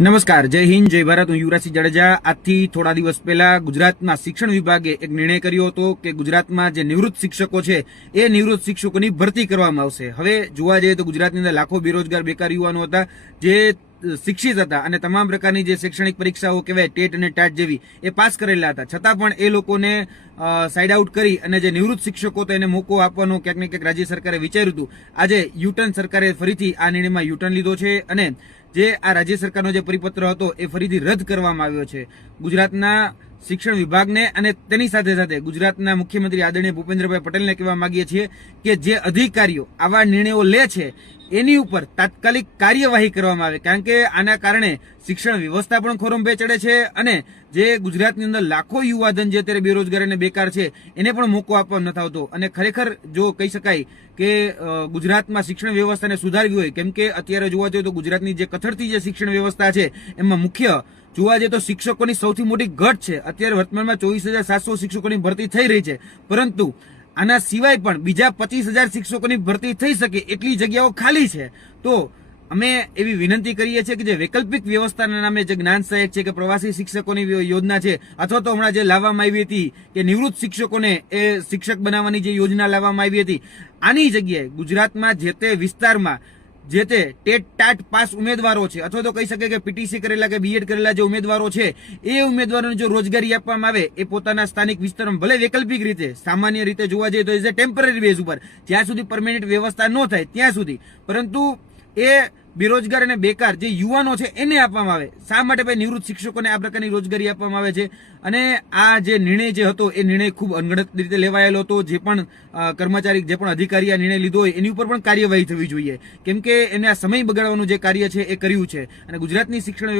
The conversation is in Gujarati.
નમસ્કાર, જય હિન્દ, જય ભારત. હું યુવરાજસિંહ જાડેજા. આજથી થોડા દિવસ પહેલા ગુજરાતના શિક્ષણ વિભાગે એક નિર્ણય કર્યો હતો કે ગુજરાતમાં જે નિવૃત્ત શિક્ષકો છે એ નિવૃત્ત શિક્ષકોની ભરતી કરવામાં આવશે. હવે જોવા જઈએ તો ગુજરાતની અંદર લાખો બેરોજગાર બેકાર યુવાનો હતા જે શિક્ષિત હતા અને તમામ પ્રકારની જે શૈક્ષણિક પરીક્ષાઓ કહેવાય ટેટ અને ટાટ જેવી એ પાસ કરેલા હતા, છતાં પણ એ લોકોને સાઇડ આઉટ કરી અને જે નિવૃત્ત શિક્ષકો તો એને મોકો આપવાનો ક્યાંક ને ક્યાંક રાજ્ય સરકારે વિચાર્યું હતું. આજે યુટર્ન સરકારે ફરીથી આ નિર્ણયમાં યુટર્ન લીધો છે અને જે આ રાજ્ય સરકારનો જે પરિપત્ર હતો એ ફરીથી રદ કરવામાં આવ્યો છે. ગુજરાતના શિક્ષણ વિભાગને અને તેની સાથે સાથે ગુજરાતના મુખ્યમંત્રી આદરણીય ભૂપેન્દ્રભાઈ પટેલને કહેવા માંગીએ છીએ કે જે અધિકારીઓ આવા નિર્ણયો લે છે એની ઉપર તાત્કાલિક કાર્યવાહી કરવામાં આવે, કારણ કે આના કારણે શિક્ષણ વ્યવસ્થા પણ ખોરંભે ચડે છે અને જે ગુજરાતની અંદર લાખો યુવાધન જે અત્યારે બેરોજગાર અને બેકાર છે એને પણ મોકો આપવામાં નથી આવતો. અને ખરેખર જો કહી શકાય કે ગુજરાતમાં શિક્ષણ વ્યવસ્થાને સુધારવી હોય, કેમ કે અત્યારે જોવા જઈએ તો ગુજરાતની જે કથળતી જે શિક્ષણ વ્યવસ્થા છે એમાં મુખ્ય જોવા જઈએ તો શિક્ષકોની સૌથી મોટી ઘટ છે. અત્યારે વર્તમાનમાં 24,700 શિક્ષકોની ભરતી થઈ રહી છે, પરંતુ આના સિવાય પણ બીજા 25,000 શિક્ષકોની ભરતી થઈ શકે એટલી જગ્યાઓ ખાલી છે. તો અમે એવી વિનંતી કરીએ છીએ કે જે વૈકલ્પિક વ્યવસ્થાના નામે જે જ્ઞાન સહાયક છે કે પ્રવાસી શિક્ષકોની યોજના છે, અથવા તો હમણાં જે લાવવામાં આવી હતી કે નિવૃત્ત શિક્ષકોને એ શિક્ષક બનાવવાની જે યોજના લાવવામાં આવી હતી, આની જગ્યાએ ગુજરાતમાં જે તે વિસ્તારમાં જે તે ટેટ ટાટ પાસ ઉમેદવારો છે અથવા તો કહી શકે કે પીટીસી કરેલા કે બીએડ કરેલા જે ઉમેદવારો છે એ ઉમેદવારોને જો રોજગારી આપવામાં આવે એ પોતાના સ્થાનિક વિસ્તારમાં, ભલે વૈકલ્પિક રીતે, સામાન્ય રીતે જોવા જઈએ તો એઝ અ ટેમ્પરરી બેઝ ઉપર, જ્યાં સુધી પરમેનન્ટ વ્યવસ્થા ન થાય ત્યાં સુધી, પરંતુ એ બેરોજગાર અને બેકાર જે યુવાનો છે એને આપવામાં આવે. શા માટે ભાઈ નિવૃત્ત શિક્ષકોને આ પ્રકારની રોજગારી આપવામાં આવે છે? અને આ જે નિર્ણય જે હતો એ નિર્ણય ખૂબ અનગઢ રીતે લેવાયેલો હતો. જે પણ કર્મચારી, જે પણ અધિકારી આ નિર્ણય લીધો હોય એની ઉપર પણ કાર્યવાહી થવી જોઈએ, કેમ કે એને આ સમય બગાડવાનું જે કાર્ય છે એ કર્યું છે. અને ગુજરાતની શિક્ષણ